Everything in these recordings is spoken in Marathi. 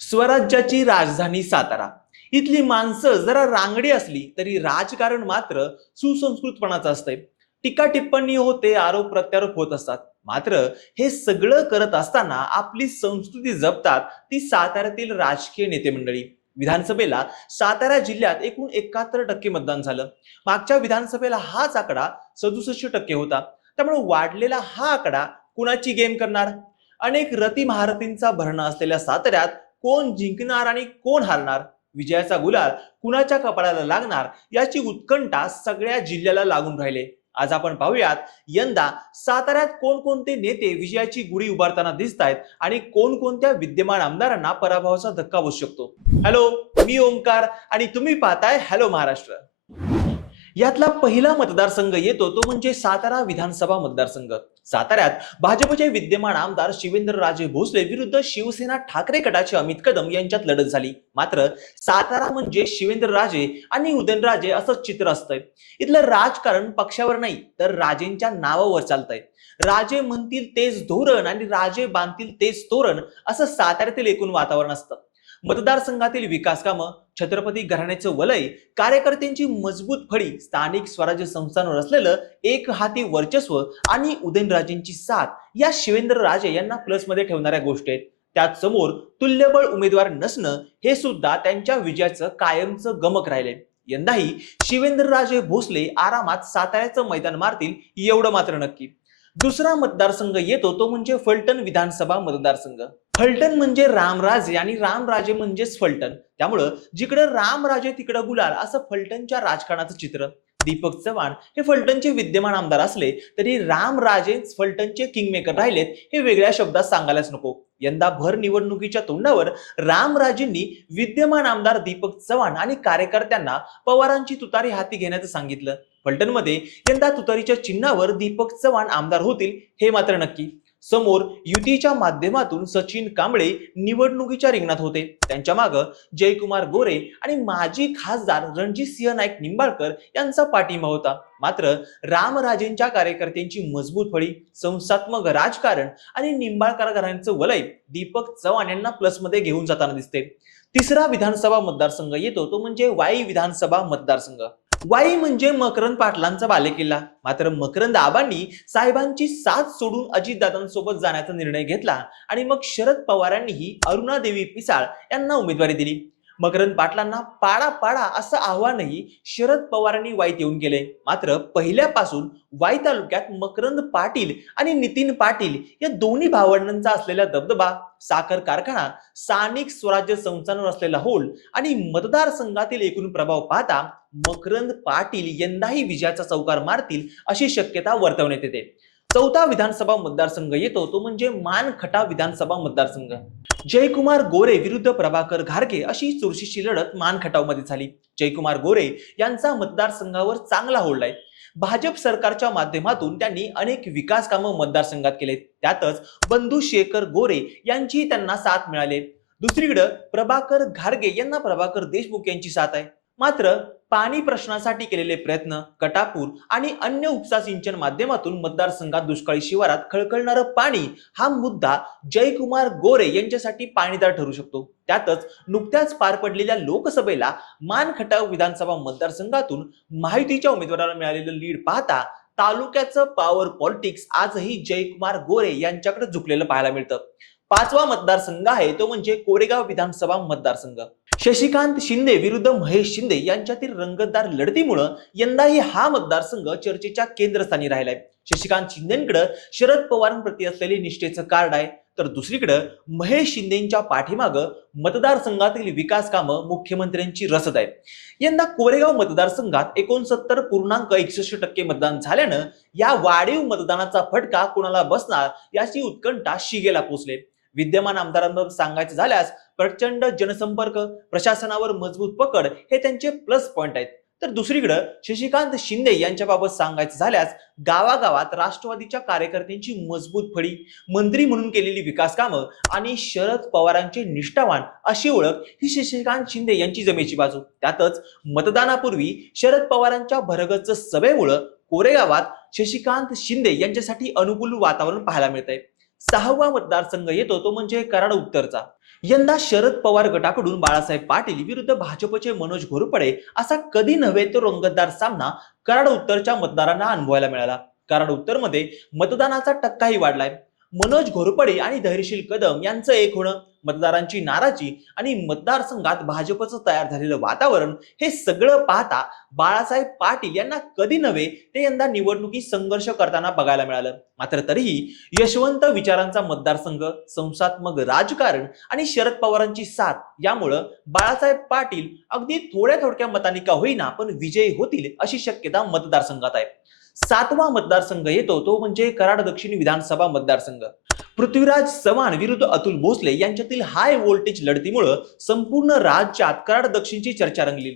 स्वराज्याची राजधानी सातारा. इथली माणसं जरा रांगडी असली तरी राजकारण मात्र सुसंस्कृतपणाचं असतंय. टीका टिप्पणी होते आरोप प्रत्यारोप होत असतात. मात्र हे सगळं करत असताना आपली संस्कृती जपतात ती साताऱ्यातील राजकीय नेते मंडळी. विधानसभेला सातारा जिल्ह्यात एकूण एकाहत्तर टक्के मतदान झालं. मागच्या विधानसभेला हाच आकडा सदुसष्ट टक्के होता. त्यामुळे वाढलेला हा आकडा कुणाची गेम करणार? अनेक रती महारथींचा भरणा असलेल्या साताऱ्यात कोण जिंकणार आणि कोण हारणार? विजयाचा गुलाल कुणाच्या कपाळाला लागणार? याची उत्कंठा सगळ्या जिल्ह्याला लागून राहिले. आज आपण पाहूयात यंदा साताऱ्यात कोणकोणते नेते विजयाची गुढी उभारताना दिसत आहेत आणि कोणकोणत्या विद्यमान आमदारांना पराभवाचा धक्का बसू शकतो? हॅलो मी ओंकार आणि तुम्ही पाहताय हॅलो महाराष्ट्र. यातला पहिला मतदारसंघ येतो तो म्हणजे सातारा विधानसभा मतदारसंघ. साताऱ्यात भाजपचे विद्यमान आमदार शिवेंद्रराजे भोसले विरुद्ध शिवसेना ठाकरे गटाचे अमित कदम यांच्यात लढत झाली. मात्र सातारा म्हणजे शिवेंद्रराजे आणि उदयनराजे असं चित्र असतंय. इथलं राजकारण पक्षावर नाही तर राजेंच्या नावावर चालतंय. राजे म्हणतील तेच धोरण आणि राजे बांधतील तेच तोरण असं साताऱ्यातील एकूण वातावरण असतं. मतदारसंघातील विकास कामं छत्रपती घराण्याचं वलय कार्यकर्त्यांची मजबूत फळी स्थानिक स्वराज्य संस्थांवर असलेलं एक हाती वर्चस्व आणि उदयनराजेंची साथ या शिवेंद्र राजे यांना प्लसमध्ये ठेवणाऱ्या गोष्टी आहेत. त्यात समोर तुल्यबळ उमेदवार नसणं हे सुद्धा त्यांच्या विजयाचं कायमचं गमक राहिले यंदाही शिवेंद्रराजे भोसले आरामात साताऱ्याचं मैदान मारतील एवढं मात्र नक्की. दुसरा मतदारसंघ येतो तो म्हणजे फलटण विधानसभा मतदारसंघ. फलटण म्हणजे रामराजे आणि रामराजे म्हणजेच फलटण त्यामुळं जिकडं रामराजे तिकडं गुलाल असं फलटणच्या राजकारणाचं चित्र. दीपक चव्हाण हे फलटणचे विद्यमान आमदार असले तरी रामराजे फलटणचे किंगमेकर राहिलेत हे वेगळ्या शब्दात सांगायलाच नको. यंदा भर निवडणुकीच्या तोंडावर रामराजेंनी विद्यमान आमदार दीपक चव्हाण आणि कार्यकर्त्यांना पवारांची तुतारी हाती घेण्याचं सांगितलं. फलटणमध्ये यंदा तुतारीच्या चिन्हावर दीपक चव्हाण आमदार होतील हे मात्र नक्की. समोर युतीच्या माध्यमातून सचिन कांबळे निवडणुकीच्या रिंगणात होते. त्यांच्या मागं जयकुमार गोरे आणि माजी खासदार रणजित सिंह नाईक निंबाळकर यांचा पाठिंबा होता. मात्र रामराजेंच्या कार्यकर्त्यांची मजबूत फळी संस्थात्मक राजकारण आणि निंबाळकर घराण्याचं वलय दीपक चव्हाण यांना प्लसमध्ये घेऊन जाताना दिसते. तिसरा विधानसभा मतदारसंघ येतो तो म्हणजे वाई विधानसभा मतदारसंघ. वाई म्हणजे मकरंद पाटलांचा बालेकिल्ला. मात्र मकरंद आबांनी साहेबांची साथ सोडून अजितदादांसोबत जाण्याचा निर्णय घेतला आणि मग शरद पवारांनीही अरुणादेवी पिसाळ यांना उमेदवारी दिली. मकरंद पाटलांना पाडा पाडा असं आव्हानही शरद पवारांनी वाईत येऊन केले मात्र पहिल्यापासून वाई तालुक्यात मकरंद पाटील आणि नितीन पाटील या दोन्ही भावंडांचा असलेला दबदबा साखर कारखाना स्थानिक स्वराज्य संस्थांवर असलेला होल आणि मतदारसंघातील एकूण प्रभाव पाहता मकरंद पाटील यंदाही विजयाचा चौकार मारतील अशी शक्यता वर्तवण्यात येते. चौथा विधानसभा मतदारसंघ येतो तो म्हणजे मानखटा विधानसभा मतदारसंघ. जयकुमार गोरे विरुद्ध प्रभाकर घारगे अशी चुरशीची लढत मानखटावमध्ये झाली. जयकुमार गोरे यांचा मतदारसंघावर चांगला होल्ड आहे भाजप सरकारच्या माध्यमातून त्यांनी अनेक विकास कामं मतदारसंघात केलेत. त्यातच बंधू शेखर गोरे यांची त्यांना साथ मिळाली. दुसरीकडे प्रभाकर घारगे यांना प्रभाकर देशमुख यांची साथ आहे. मात्र पाणी प्रश्नासाठी केलेले प्रयत्न कटापूर आणि अन्य उपसा सिंचन माध्यमातून मतदारसंघात दुष्काळी शिवारात खळखळणारं पाणी हा मुद्दा जयकुमार गोरे यांच्यासाठी पाणीदार ठरू शकतो. त्यातच नुकत्याच पार पडलेल्या लोकसभेला मानखटाव विधानसभा मतदारसंघातून महायुतीच्या उमेदवाराला मिळालेलं लीड पाहता तालुक्याचं पॉवर पॉलिटिक्स आजही जयकुमार गोरे यांच्याकडे झुकलेलं पाहायला मिळतं. पाचवा मतदारसंघ आहे तो म्हणजे कोरेगाव विधानसभा मतदारसंघ. शशिकांत शिंदे विरुद्ध महेश शिंदे यांच्यातील रंगतदार लढतीमुळं यंदाही हा मतदारसंघ चर्चेच्या केंद्रस्थानी राहिलाय. शशिकांत शिंदेकडे शरद पवारांप्रती असलेले निष्ठेचं कार्ड आहे. तर दुसरीकडं महेश शिंदेच्या पाठीमागं मतदारसंघातील विकास कामं मुख्यमंत्र्यांची रसद आहे यंदा कोरेगाव मतदारसंघात एकोणसत्तर पूर्णांक एकसष्ट टक्के मतदान झाल्यानं या वाढीव मतदानाचा फटका कुणाला बसणार याची उत्कंठा शिगेला पोचले. विद्यमान आमदारांबाबत सांगायचं झाल्यास प्रचंड जनसंपर्क प्रशासनावर मजबूत पकड हे त्यांचे प्लस पॉइंट आहेत. तर दुसरीकडं शशिकांत शिंदे यांच्याबाबत सांगायचं झाल्यास गावागावात राष्ट्रवादीच्या कार्यकर्त्यांची मजबूत फळी मंत्री म्हणून केलेली विकास कामं आणि शरद पवारांचे निष्ठावान अशी ओळख ही शशिकांत शिंदे यांची जमेची बाजू. त्यातच मतदानापूर्वी शरद पवारांच्या भरगच्च सभेमुळं कोरेगावात शशिकांत शिंदे यांच्यासाठी अनुकूल वातावरण पाहायला मिळत आहे सहावा मतदारसंघ येतो तो म्हणजे कराड उत्तरचा. यंदा शरद पवार गटाकडून बाळासाहेब पाटील विरुद्ध भाजपचे मनोज घोरपडे असा कधी नव्हे तो रंगतदार सामना कराड उत्तरच्या मतदारांना अनुभवायला मिळाला. कराड उत्तरमध्ये मतदानाचा टक्काही वाढलाय. मनोज घोरपडे आणि धैर्यशील कदम यांचं एक होणं मतदारांची नाराजी आणि मतदारसंघात भाजपचं तयार झालेलं वातावरण हे सगळं पाहता बाळासाहेब पाटील यांना कधी नव्हे ते यंदा निवडणुकीत संघर्ष करताना बघायला मिळालं. मात्र तरीही यशवंत विचारांचा मतदारसंघ संस्थात्मक राजकारण आणि शरद पवारांची साथ यामुळं बाळासाहेब पाटील अगदी थोड्या थोडक्या मतांनी का होईना पण विजयी होतील अशी शक्यता मतदारसंघात आहे. सातवा मतदारसंघ येतो तो म्हणजे कराड दक्षिण विधानसभा मतदारसंघ. पृथ्वीराज चव्हाण विरुद्ध अतुल भोसले यांच्यातील हाय व्होल्टेज लढतीमुळं संपूर्ण राज्यात कराड दक्षिणची चर्चा रंगली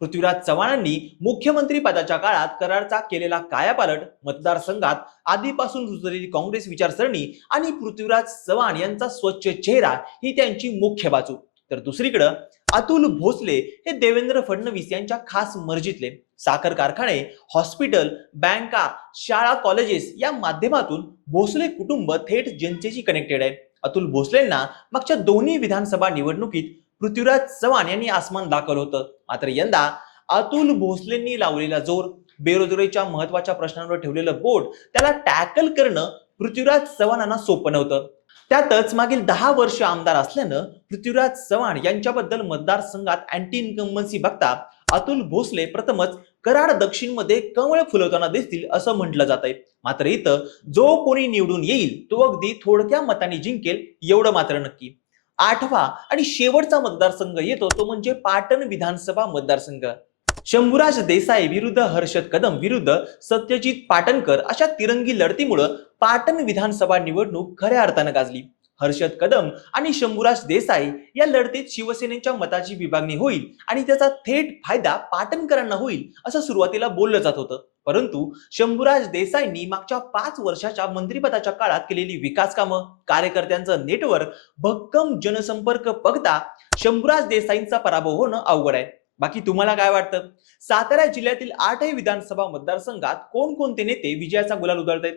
पृथ्वीराज चव्हाणांनी मुख्यमंत्री पदाच्या काळात कराडचा केलेला कायापालट मतदारसंघात आधीपासून रुजलेली काँग्रेस विचारसरणी आणि पृथ्वीराज चव्हाण यांचा स्वच्छ चेहरा ही त्यांची मुख्य बाजू. तर दुसरीकडं अतुल भोसले हे देवेंद्र फडणवीस यांच्या खास मर्जीतले. साखर कारखाने हॉस्पिटल बँका शाळा कॉलेजेस या माध्यमातून भोसले कुटुंब थेट जनतेशी कनेक्टेड आहे अतुल भोसलेंना मागच्या दोन्ही विधानसभा निवडणुकीत पृथ्वीराज चव्हाण यांनी आसमान दाखवलं होतं. मात्र यंदा अतुल भोसलेंनी लावलेला जोर बेरोजगारीच्या महत्त्वाच्या प्रश्नांवर ठेवलेलं बोट त्याला टॅकल करणं पृथ्वीराज चव्हाणांना सोपं नव्हतं. त्यातच मागील दहा वर्ष आमदार असल्यानं पृथ्वीराज चव्हाण यांच्याबद्दल मतदारसंघात अँटी इन्कम्बन्सी बघता अतुल भोसले प्रथमच कराड दक्षिणमध्ये कमळ फुलवताना दिसतील असं म्हटलं जात आहे मात्र इथं जो कोणी निवडून येईल तो अगदी थोडक्या मताने जिंकेल एवढं मात्र नक्की. आठवा आणि शेवटचा मतदारसंघ येतो तो म्हणजे पाटण विधानसभा मतदारसंघ. शंभूराज देसाई विरुद्ध हर्षद कदम विरुद्ध सत्यजित पाटणकर अशा तिरंगी लढतीमुळं पाटण विधानसभा निवडणूक खऱ्या अर्थानं गाजली. हर्षद कदम आणि शंभूराज देसाई या लढतीत शिवसेनेच्या मताची विभागणी होईल आणि त्याचा थेट फायदा पाटणकरांना होईल असं सुरुवातीला बोललं जात होतं. परंतु शंभूराज देसाईंनी मागच्या पाच वर्षाच्या मंत्रिपदाच्या काळात केलेली विकास कामं कार्यकर्त्यांचं नेटवर्क भक्कम जनसंपर्क बघता शंभूराज देसाईंचा पराभव होणं अवघड आहे. बाकी तुम्हाला काय वाटतं? सातारा जिल्ह्यातील आठही विधानसभा मतदारसंघात कोणकोणते नेते विजयाचा गुलाल उधळत आहेत